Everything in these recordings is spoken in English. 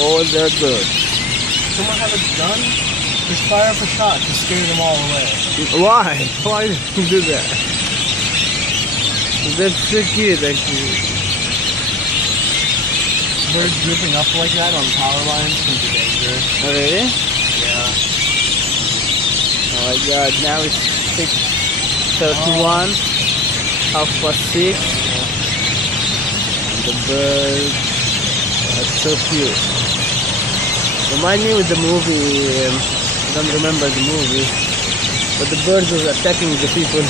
Oh, they're good. Someone have a gun? Just fire up a shot to scare them all away. Why? Why do you do that? That's so cute, actually. Birds dripping up like that on power lines can be dangerous. Oh, really? Yeah. Oh my god, now it's 6:31, 6:30. And the bird, that's so cute. Remind me with the movie, I don't remember the movie, but the bird was attacking the people.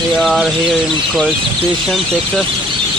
We are here in College Station, Texas.